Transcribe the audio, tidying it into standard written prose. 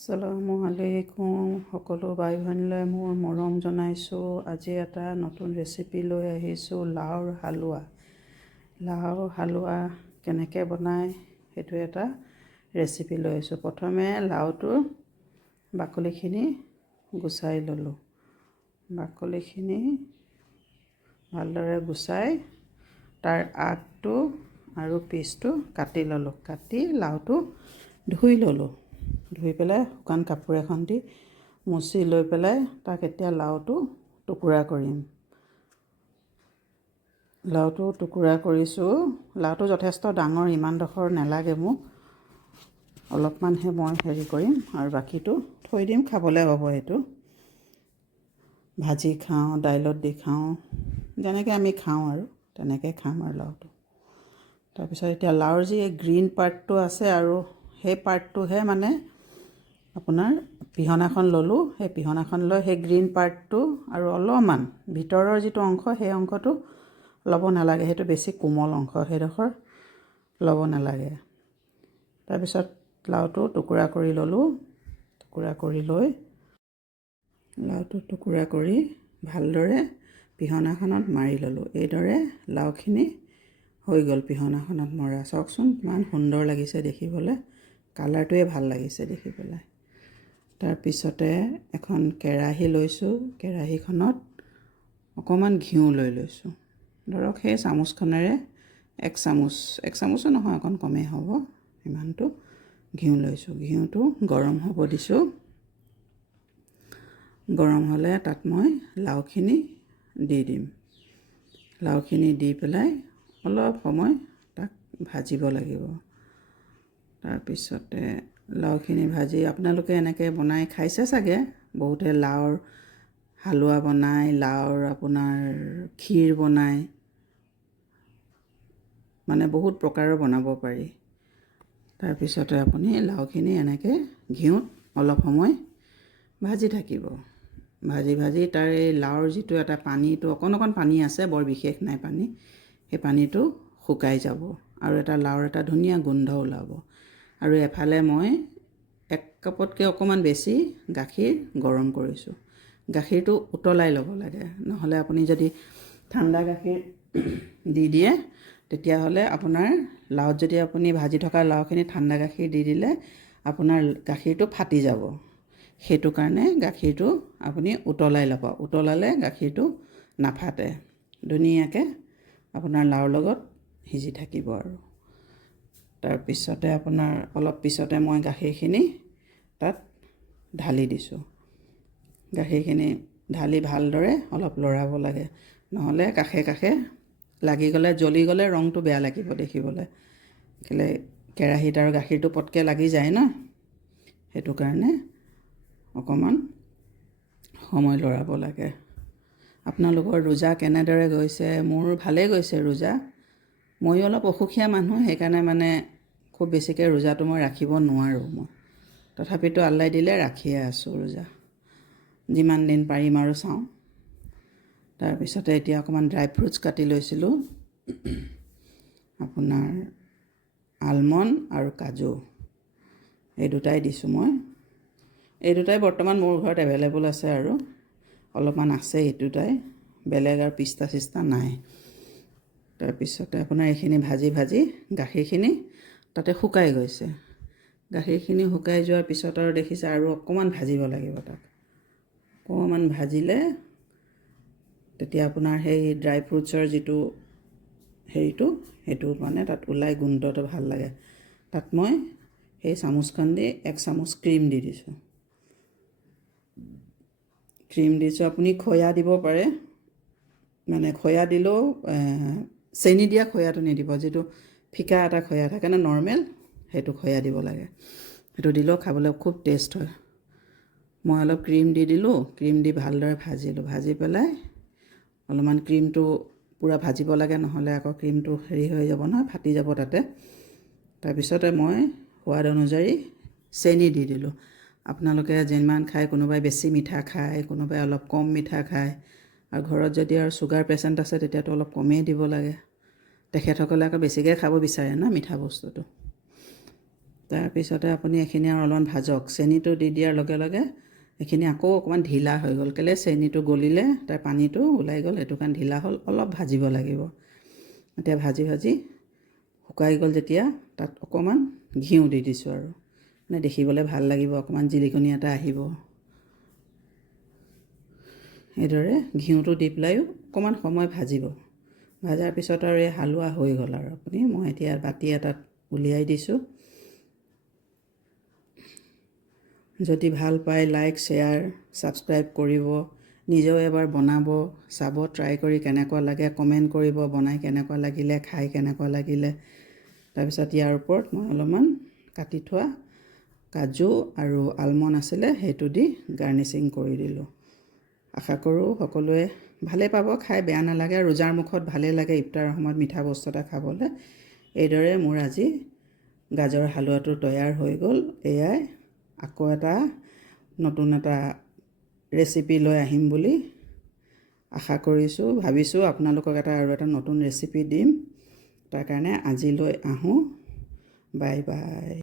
আসসালামু আলাইকুম সকলো ভাই ভনীলৈ মোৰ মৰম জনাইছোঁ। আজি এটা নতুন ৰেচিপি লৈ আহিছোঁ, লাওৰ হালোৱা। লাওৰ হালোৱা কেনেকৈ বনায় সেইটো এটা ৰেচিপি লৈ আহিছোঁ। প্ৰথমে লাওটোৰ বাকলিখিনি গুচাই ল'লোঁ। বাকলিখিনি ভালদৰে গুচাই তাৰ আগটো আৰু পিচটো কাটি ল'লোঁ। কাটি লাওটো ধুই ল'লোঁ। ধুই পেলাই শুকান কাপোৰ এখন দি মুচি লৈ পেলাই তাক এতিয়া লাওটো টুকুৰা কৰিম। লাওটো টুকুৰা কৰিছোঁ। লাওটো যথেষ্ট ডাঙৰ, ইমানডোখৰ নালাগে মোক, অলপমানহে মই কৰিম আৰু বাকীটো থৈ দিম, খাবলৈ হ'ব। সেইটো ভাজি খাওঁ, দাইলত দি খাওঁ, যেনেকৈ আমি খাওঁ আৰু তেনেকৈ খাম আৰু লাওটো। তাৰপিছত এতিয়া লাওৰ যি গ্ৰীণ পাৰ্টটো আছে আৰু সেই পাৰ্টটোহে মানে আপোনাৰ পিহনাখন ল'লোঁ। সেই পিহনাখন লৈ সেই গ্ৰীণ পাৰ্টটো আৰু অলপমান ভিতৰৰ যিটো অংশ সেই অংশটো ল'ব নালাগে, সেইটো বেছি কোমল অংশ, সেইডোখৰ ল'ব নালাগে। তাৰপিছত লাওটো টুকুৰা কৰি ল'লোঁ। টুকুৰা কৰি লৈ লাওটো টুকুৰা কৰি ভালদৰে পিহনাখনত মাৰি ল'লোঁ। এইদৰে লাওখিনি হৈ গ'ল পিহনাখনত মৰা। চাওকচোন কিমান সুন্দৰ লাগিছে দেখিবলৈ, কালাৰটোৱে ভাল লাগিছে দেখি পেলাই। তাৰপিছতে এখন কেৰাহী লৈছোঁ। কেৰাহীখনত অকণমান ঘিউ লৈ লৈছোঁ। ধৰক সেই চামুচখনেৰে এক চামুচো নহয়, অকণ কমেই হ'ব, ইমানটো ঘিউ লৈছোঁ। ঘিউটো গৰম হ'ব দিছোঁ। গৰম হ'লে তাত মই লাওখিনি দি দিম। লাওখিনি দি পেলাই অলপ সময় তাক ভাজিব লাগিব। তাৰপিছতে লাওখিনি ভাজি, আপোনালোকে এনেকৈ বনাই খাইছে চাগে। বহুতে লাওৰ হালোৱা বনায়, লাওৰ আপোনাৰ ক্ষীৰ বনায়, মানে বহুত প্ৰকাৰৰ বনাব পাৰি। তাৰপিছতে আপুনি লাওখিনি এনেকৈ ঘিউত অলপ সময় ভাজি থাকিব। ভাজি তাৰ এই লাওৰ যিটো এটা পানীটো, অকণ পানী আছে, বৰ বিশেষ নাই পানী, সেই পানীটো শুকাই যাব আৰু লাওৰ এটা ধুনীয়া গোন্ধ ওলাব। আৰু এফালে মই 1 কাপতকৈ অকণমান বেছি গাখীৰ গৰম কৰিছোঁ। গাখীৰটো উতলাই ল'ব লাগে, নহ'লে আপুনি যদি ঠাণ্ডা গাখীৰ দি দিয়ে তেতিয়াহ'লে আপোনাৰ লাওত, যদি আপুনি ভাজি থকা লাওখিনি ঠাণ্ডা গাখীৰ দি দিলে আপোনাৰ গাখীৰটো ফাটি যাব। সেইটো কাৰণে গাখীৰটো আপুনি উতলাই ল'ব। উতলালে গাখীৰটো নাফাটে, ধুনীয়াকৈ আপোনাৰ লাওৰ লগত সিজি থাকিব। আৰু তাৰপিছতে আপোনাৰ অলপ পিছতে মই গাখীৰখিনি তাত ঢালি দিছোঁ। গাখীৰখিনি ঢালি ভালদৰে অলপ লৰাব লাগে, নহ'লে কাষে কাষে লাগি গ'লে, জ্বলি গ'লে ৰংটো বেয়া লাগিব দেখিবলৈ। কেলৈ কেৰাহীত আৰু গাখীৰটো পটকৈ লাগি যায় ন, সেইটো কাৰণে অকণমান সময় লৰাব লাগে। আপোনালোকৰ ৰোজা কেনেদৰে গৈছে? মোৰ ভালেই গৈছে ৰোজা। ময়ো অলপ অসুখীয়া মানুহ, সেইকাৰণে মানে খুব বেছিকৈ ৰোজাটো মই ৰাখিব নোৱাৰোঁ। মই তথাপিতো আল্লাই দিলে ৰাখিয়ে আছোঁ ৰোজা, যিমান দিন পাৰিম আৰু চাওঁ। তাৰপিছতে এতিয়া অকণমান ড্ৰাই ফ্ৰুটছ কাটি লৈছিলোঁ, আপোনাৰ আলমণ্ড আৰু কাজু, এই দুটাই দিছোঁ মই। এই দুটাই বৰ্তমান মোৰ ঘৰত এভেইলেবল আছে আৰু অলপমান আছে, এই দুটাই, বেলেগ আৰু পিস্তা চিস্তা নাই। তাৰপিছতে আপোনাৰ এইখিনি ভাজি গাখীৰখিনি তাতে শুকাই গৈছে। গাখীৰখিনি শুকাই যোৱাৰ পিছত আৰু দেখিছে আৰু অকণমান ভাজিব লাগিব। তাক অকণমান ভাজিলে তেতিয়া আপোনাৰ সেই ড্ৰাই ফ্ৰুটছৰ যিটো সেইটো মানে তাত ওলাই, গোন্ধটো ভাল লাগে। তাত মই সেই চামুচখন দি 1 চামুচ ক্ৰীম দি দিছোঁ। ক্ৰীম দিছোঁ, আপুনি খয়া দিব পাৰে, মানে খয়া দিলেও চেনি দিয়া খয়াটো নিদিব, যিটো ফিকা এটা খয়া থাকে ন নৰ্মেল, সেইটো খয়া দিব লাগে। সেইটো দিলেও খাবলৈ খুব টেষ্ট হয়। মই অলপ ক্ৰীম দি দিলোঁ। ক্ৰীম দি ভালদৰে ভাজিলোঁ। ভাজি পেলাই অলপমান ক্ৰীমটো পূৰা ভাজিব লাগে, নহ'লে আকৌ ক্ৰীমটো হৈ যাব নহয়, ফাটি যাব তাতে। তাৰপিছতে মই সোৱাদ অনুযায়ী চেনি দি দিলোঁ। আপোনালোকে যিমান খায়, কোনোবাই বেছি মিঠা খায়, কোনোবাই অলপ কম মিঠা খায়। আৰু ঘৰত যদি আৰু চুগাৰ পেচেণ্ট আছে তেতিয়াতো অলপ কমেই দিব লাগে। তেখেতসকলে আকৌ বেছিকৈ খাব বিচাৰে ন মিঠা বস্তুটো। তাৰপিছতে আপুনি এইখিনি আৰু অলপমান ভাজক। চেনিটো দি দিয়াৰ লগে লগে এইখিনি আকৌ অকণমান ঢিলা হৈ গ'ল। কেলৈ চেনিটো গলিলে তাৰ পানীটো ওলাই গ'ল, সেইটো কাৰণে ঢিলা হ'ল। অলপ ভাজিব লাগিব। এতিয়া ভাজি ভাজি শুকাই গ'ল যেতিয়া, তাত অকণমান ঘিউ দি দিছোঁ আৰু মানে দেখিবলৈ ভাল লাগিব, অকণমান জিলিকনি এটা আহিব। এইদৰে ঘিউটো দি পেলাইও অকণমান সময় ভাজিব। ভাজাৰ পিছত আৰু এই হালোৱা হৈ গ'ল আৰু মই এতিয়া বাতি এটাত উলিয়াই দিছোঁ। যদি ভাল পায় লাইক, শ্বেয়াৰ, ছাবস্ক্ৰাইব কৰিব। নিজেও এবাৰ বনাব, চাব, ট্ৰাই কৰি কেনেকুৱা লাগে কমেণ্ট কৰিব, বনাই কেনেকুৱা লাগিলে, খাই কেনেকুৱা লাগিলে। তাৰপিছত ইয়াৰ ওপৰত মই অলপমান কাটি থোৱা কাজু আৰু আলমণ্ড আছিলে, সেইটো দি গাৰ্নিচিং কৰি দিলোঁ। আশা কৰোঁ সকলোৱে ভালে পাব, খাই বেয়া নালাগে। ৰোজাৰ মুখত ভালেই লাগে ইফতাৰৰ সময়ত মিঠা বস্তু এটা খাবলৈ। এইদৰে মোৰ আজি গাজৰ হালোৱাটো তৈয়াৰ হৈ গ'ল। এয়াই আকৌ এটা নতুন এটা ৰেচিপি লৈ আহিম বুলি আশা কৰিছোঁ, ভাবিছোঁ। আপোনালোকক আৰু এটা নতুন ৰেচিপি দিম। তাৰ কাৰণে আজিলৈ আহোঁ। Bye bye.